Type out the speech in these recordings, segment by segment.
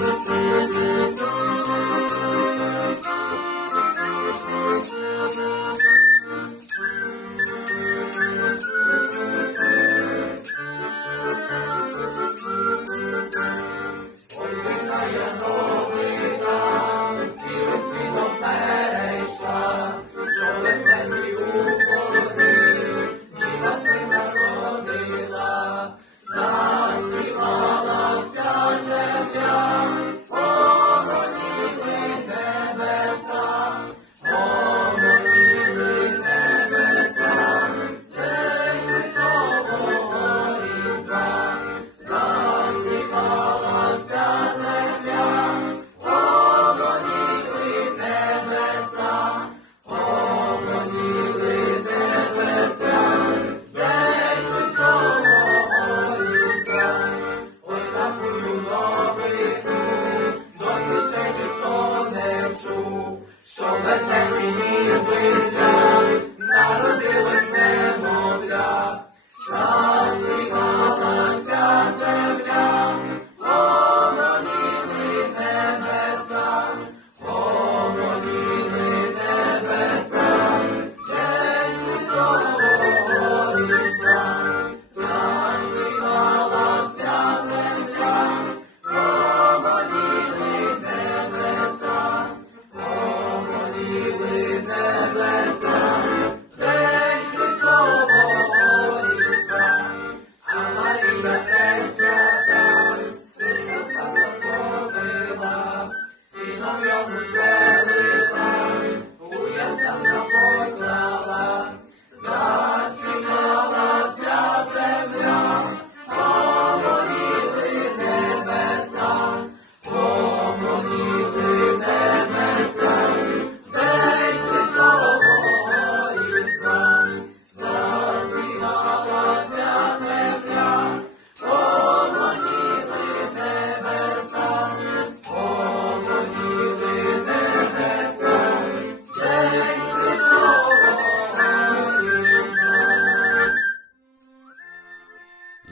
Thank you. серце мені життя, народили немовля.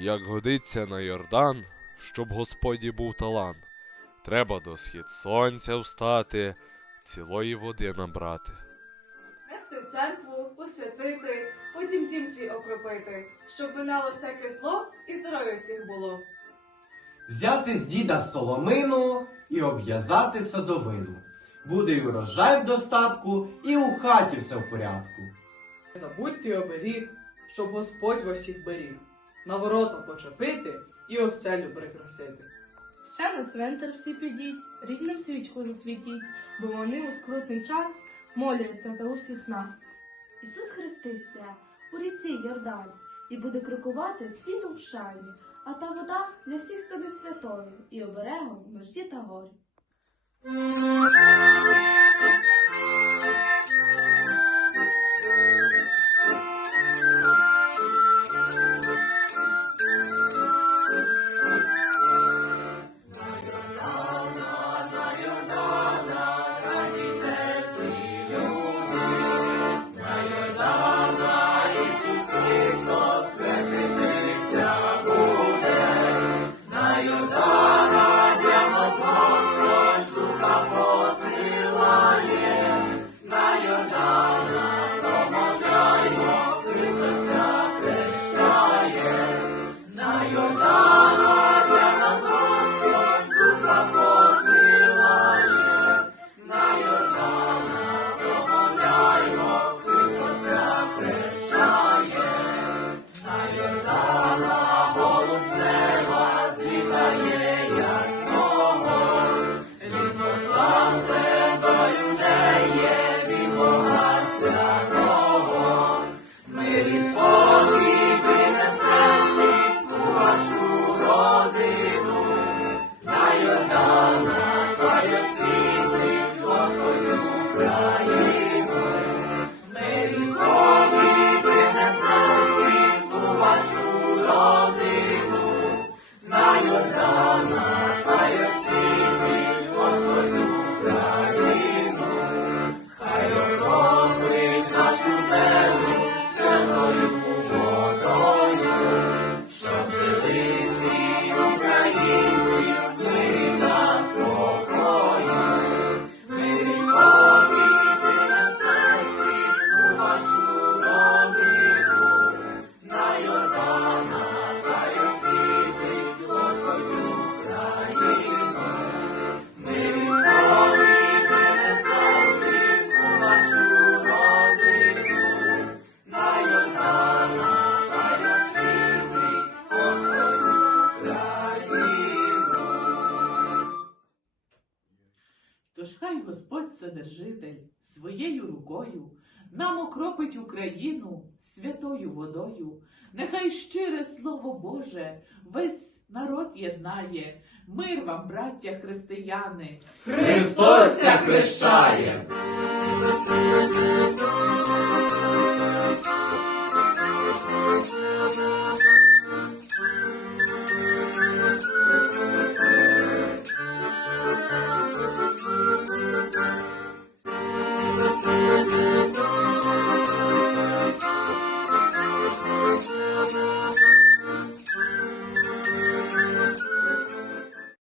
Як годиться на Йордан, щоб Господі був талант, треба до схід сонця встати, цілої води набрати. Нести в церкву, посвятити, потім дім свій окропити, щоб минало всяке зло і здоров'я всіх було. Взяти з діда соломину і обв'язати садовину. Буде й урожай в достатку, і у хаті все в порядку. Забудьте оберіг, щоб Господь вас всіх беріг. На ворота почепити і оселю прикрасити. Ще на цвинтар всі підіть, рідним свічку засвітіть, бо вони у скрутний час моляться за усіх нас. Ісус хрестився у ріці Йордан і буде крокувати світом в шані, а та вода для всіх стане святою і оберегом в нужді та горі. Lord. Хай Господь Содержитель своєю рукою нам окропить Україну святою водою. Нехай щире Слово Боже весь народ єднає. Мир вам, браття християни! Христос захрещає! хрещає!